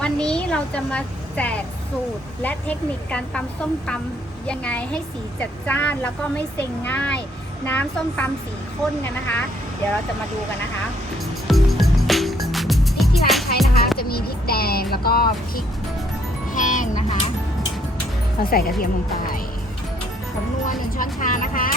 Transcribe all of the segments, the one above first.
วันนี้เราจะมาแจกสูตรและเทคนิคการตำส้มตำยังไงให้สีจัดจ้านแล้วก็ไม่เซ็งง่าย น้ำส้มตำสีข้นกันนะคะ เดี๋ยวเราจะมาดูกันนะคะพริกที่ร้านใช้นะคะ จะมีพริกแดงแล้วก็พริกแห้งนะคะเราใส่กระเทียมลงไปผงนัวหนึ่งช้อนชานะคะ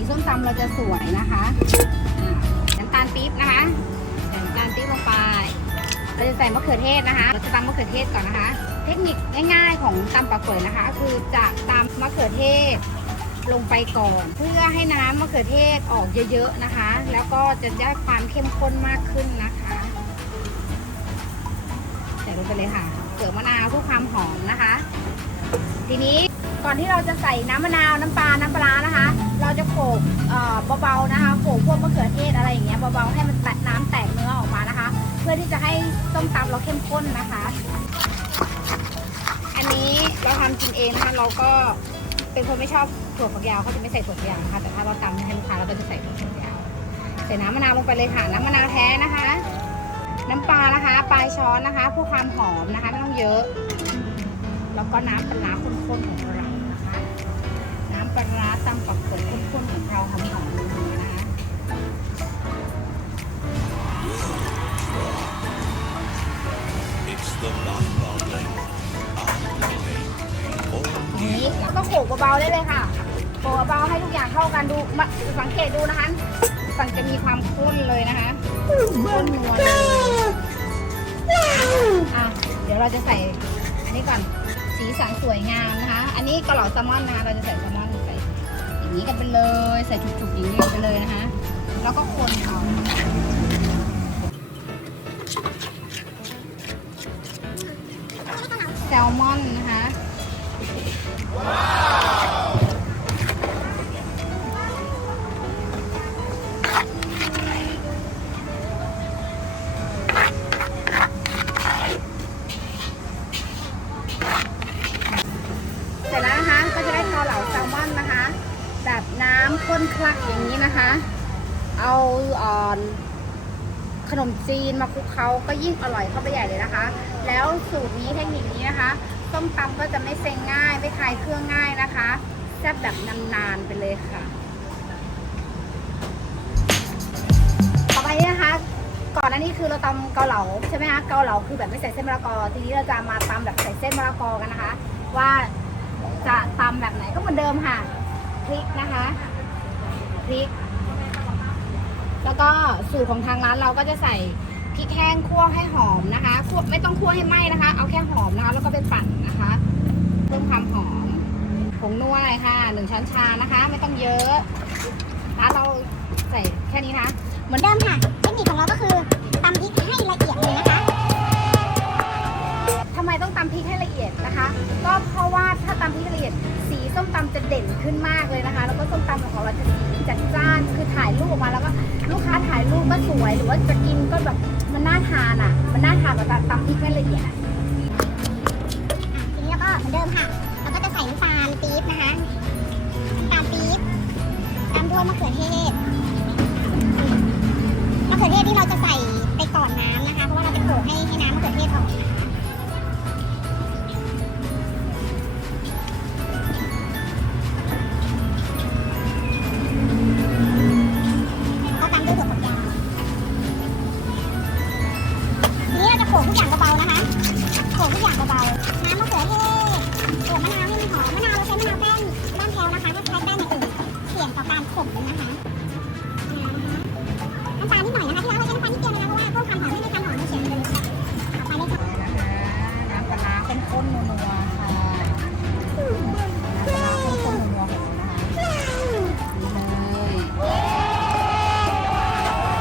สีส้มตำเราจะสวยนะคะน้ำตาลปี๊บนะคะใส่น้ำตาลปี๊บลงไปเราจะใส่มะเขือเทศนะคะ เราจะตำมะเขือเทศก่อนนะคะ เทคนิคง่ายๆของตำปลาเปิดนะคะ คือจะตำมะเขือเทศลงไปก่อน เพื่อให้น้ำมะเขือเทศออกเยอะๆนะคะ แล้วก็จะได้ความเข้มข้นมากขึ้นนะคะ ใส่ลงไปเลยค่ะ เกลือมะนาวเพื่อความหอมนะคะ ทีนี้ก่อนที่เราจะใส่น้ำมะนาวน้ำปลา น้ำปลาร้านะคะ เราจะโขลกเบาๆนะคะโขลกพวกมะเขือเทศอะไรอย่างเงี้ยเบาๆให้มันแตกน้ำแตกเนื้อออกมานะคะ เพื่อที่จะให้ส้มตำเราเข้มข้นนะคะ อันนี้เราทำกินเองนะคะเราก็เป็นคนไม่ชอบถั่วฝักยาวเขาจะไม่ใส่ถั่วฝักยาวนะคะแต่ถ้าเราตำให้ลูกค้าเราก็จะใส่ถั่วฝักยาวใส่น้ำมะนาวลงไปเลยค่ะน้ำมะนาวแท้นะคะ น้ำปลานะคะ ปลายช้อนนะคะเพื่อความหอมนะคะไม่ต้องเยอะ แล้วก็น้ำปลาร้าข้นๆของเรานะคะ น้ำปลาร้าตำปักเปิดข้นๆของเราหอมๆนัวๆนะคะ It's the mind-boggling, eye-opening, ทีนี้เราก็โขลกเบาๆได้เลยค่ะโขลกเบาๆให้ทุกอย่างเข้ากันดูมาสังเกตดูนะคะมันจะมีความข้นเลยนะคะข้นนัวเลยอะเดี๋ยวเราจะใส่อันนี้ก่อน สีสันสวยงามนะคะ อันนี้กระหล่าแซลมอนนะคะ เราจะใส่แซลมอนใส่อย่างนี้กันไปเลย ใส่จุกๆอย่างนี้กันไปเลยนะคะ แล้วก็คนเอาแซลมอนนะคะ ขนมจีนมาคลุกเคล้าก็ยิ่งอร่อยเข้าไปใหญ่เลยนะคะ แล้วสูตรนี้เทคนิคนี้นะคะส้มตำก็จะไม่เซ็งง่าย ไม่คลายเครื่องง่ายนะคะแซ่บแบบนานๆไปเลยค่ะ ต่อไปนี้นะคะ ก่อนหน้านี้คือเราตำเกาเหลาใช่ไหมคะเกาเหลาคือแบบไม่ใส่เส้นมะละกอ ทีนี้เราจะมาตำแบบใส่เส้นมะละกอกันนะคะ ว่าจะตำแบบไหนก็เหมือนเดิมค่ะพริกนะคะพริก แล้วก็สูตรของทางร้านเราก็จะใส่พริกแห้งคั่วให้หอมนะคะคั่วไม่ต้องคั่วให้ไหม้นะคะ เอาแค่หอมนะคะ แล้วก็ไปปั่นนะคะเพิ่มความหอมผงนัวดค่ะหนึ่งช้อนชานะคะ ไม่ต้องเยอะร้านเราใส่แค่นี้นะ เหมือนเดิมค่ะ เทคนิคของเราก็คือตำพริกให้ละเอียด หรือว่าจะกินก็แบบมันน่าทานอะ มันน่าทานแบบตำพริกไม่ละเอียดอะทีนี้เราก็เหมือนเดิมค่ะเราก็จะใส่น้ำตาลปี๊บนะคะน้ำตาลปี๊บตามด้วยมะเขือเทศมะเขือเทศที่เราจะใส่ไปก่อนน้ำนะคะ เพราะว่าเราจะโขลกให้ให้น้ำมะเขือเทศออก สี่ยงต่อการขมนะคะน้ำตาลนิดหน่อยนะคะที่ร้าเราใช้น้ำตาลนิดเดียวนะคะเพราะว่าพิ่มความหอมให้มีความหอมในเสียเลยต่อไปเลยค่ะนะคะน้ำปลาร้าข้นๆนัวค่ะน้ำปลาร้าข้นๆนัวของเรานะคะ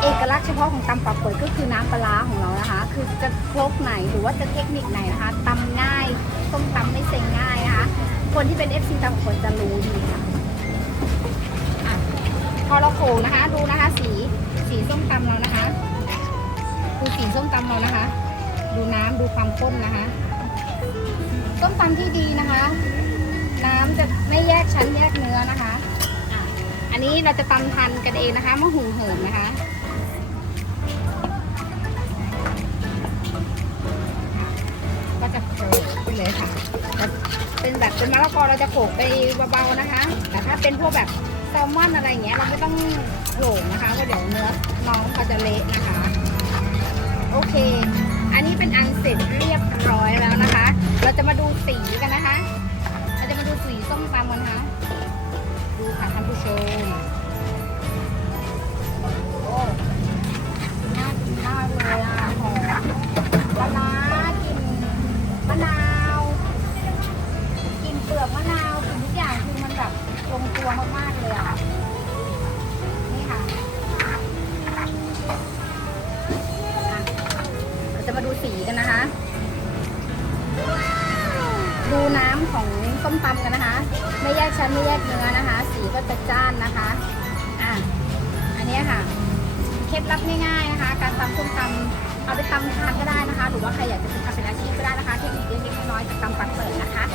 เอกลักษณ์เฉพาะของตำปลาเปิดก็คือน้ำปลาของเรานะคะ คือจะครกไหนหรือว่าจะเทคนิคไหนนะคะตำง่ายต้มตำไม่เซ็งง่ายนะคะคนที่เป็น FC ตำปลาเปิดจะรู้ดีค่ะ พอเราโขลกนะคะ ดูนะคะ สีสีส้มตำเรานะคะดูสีส้มตำเรานะคะ ดูน้ำดูความข้นนะคะส้มตำที่ดีนะคะ น้ำจะไม่แยกชั้นแยกเนื้อนะคะอันนี้เราจะตำทันกันเองนะคะมะหุงเหิมนะคะก็จะโขลกไปเลยค่ะ เป็นแบบเป็นมะละกอเราจะโขลกไปเบาๆนะคะ แต่ถ้าเป็นพวกแบบ แซลมอนอะไรอย่างเงี้ยเราไม่ต้องโขลนะคะเพราะเดี๋ยวเนื้อน้องเขาจะเละนะคะ โอเค อันนี้เป็นอันเสร็จเรียบร้อยีกันนะคะ ดูน้ำของต้มตำกันนะคะ ไม่แยกชั้นไม่แยกเนื้อนะคะ สีก็จะจ้านนะคะอะอันนี้ค่ะเคล็ดลับง่ายๆนะคะ การตำส้มตำเอาไปตำทานก็ได้นะคะ หรือว่าใครอยากจะทำเป็นอาชีพก็ได้นะคะเทคนิคเล็กๆน้อยๆจากตำปักเปิดนะคะ